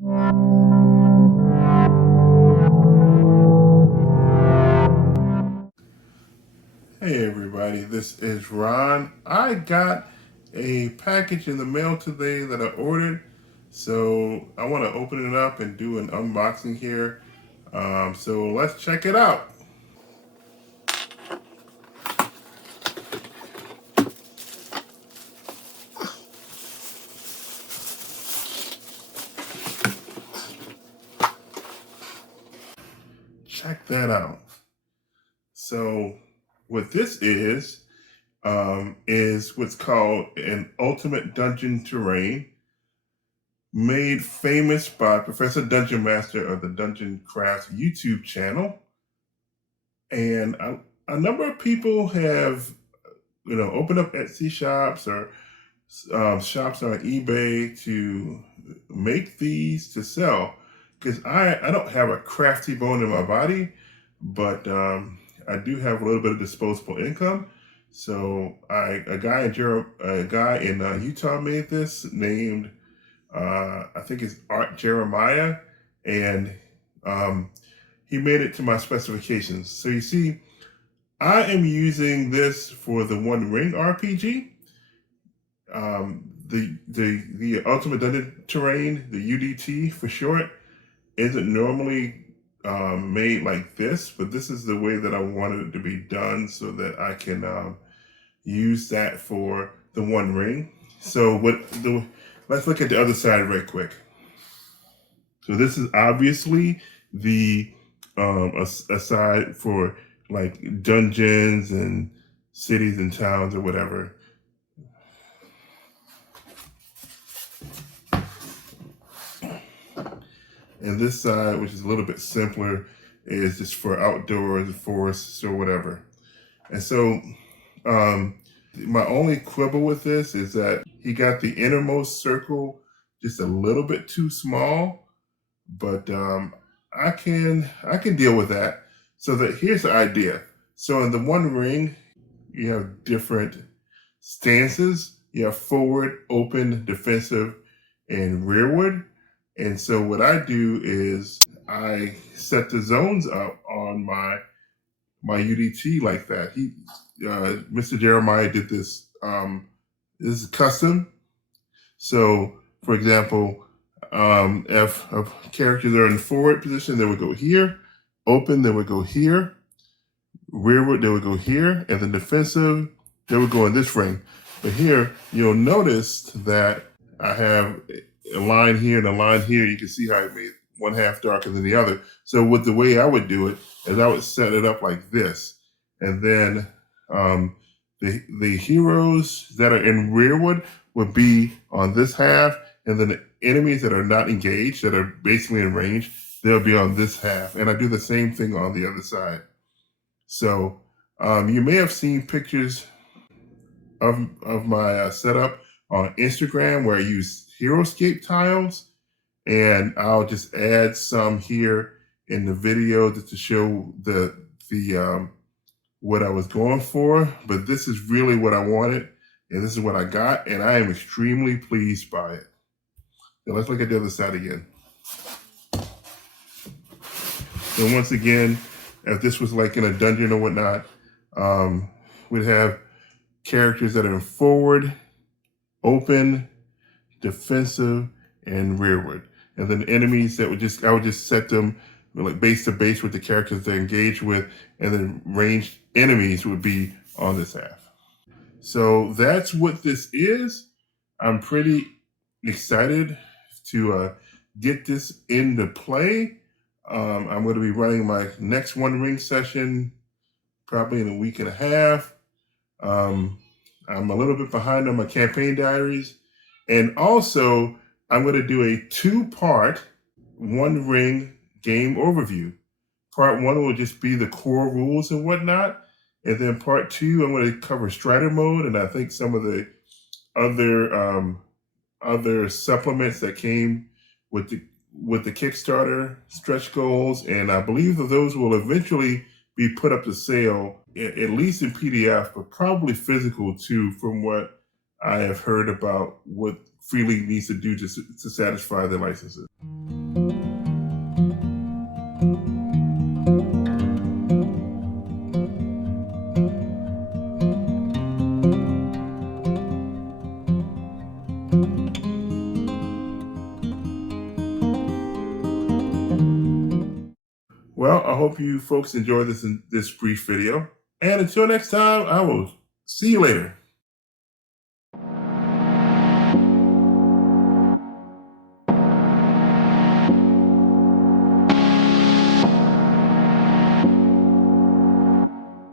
Hey everybody, this is Ron. I got a package in the mail today that I ordered, so I want to open it up and do an unboxing here. So let's check it out. Check that out. So what this is what's called an Ultimate Dungeon Terrain, made famous by Professor Dungeon Master of the Dungeon Crafts YouTube channel. And a number of people have, opened up Etsy shops or shops on eBay to make these to sell. Because I don't have a crafty bone in my body, but I do have a little bit of disposable income. So a guy in Utah made this, named I think it's Art Jeremiah, and he made it to my specifications. So you see, I am using this for the One Ring RPG. The Ultimate Dungeon Terrain, the UDT for short, isn't normally made like this, but this is the way that I wanted it to be done so that I can use that for the One Ring. So let's look at the other side right quick. So this is obviously the aside for like dungeons and cities and towns or whatever. And this side, which is a little bit simpler, is just for outdoors, forests, or whatever. And so my only quibble with this is that he got the innermost circle just a little bit too small, but I can deal with that. So here's the idea. So in the One Ring, you have different stances. You have forward, open, defensive, and rearward. And so what I do is I set the zones up on my UDT like that. Mr. Jeremiah did this. This is custom. So, for example, if characters are in forward position, they would go here. Open, they would go here. Rearward, they would go here. And then defensive, they would go in this ring. But here, you'll notice that I have a line here and a line here. You can see how I made one half darker than the other. So with the way I would do it is I would set it up like this. And then the heroes that are in rearward would be on this half, and then the enemies that are not engaged, that are basically in range, they'll be on this half. And I do the same thing on the other side. So you may have seen pictures of my setup on Instagram where I use HeroScape tiles, and I'll just add some here in the video just to show the what I was going for. But this is really what I wanted, and this is what I got, and I am extremely pleased by it. So let's look at the other side again. So once again, if this was like in a dungeon or whatnot, we'd have characters that are forward, open, defensive, and rearward. And then enemies that I would just set them like base to base with the characters they engage with, and then ranged enemies would be on this half. So that's what this is. I'm pretty excited to get this into play. I'm going to be running my next One Ring session probably in a week and a half. I'm a little bit behind on my campaign diaries. And also, I'm going to do a 2-part One Ring game overview. Part 1 will just be the core rules and whatnot. And then part 2, I'm going to cover Strider mode, and I think some of the other supplements that came with the Kickstarter stretch goals. And I believe that those will eventually be put up to sale, at least in PDF, but probably physical too, from what I have heard about what Free League needs to do to satisfy their licenses. Well, I hope you folks enjoyed this brief video. And until next time, I will see you later.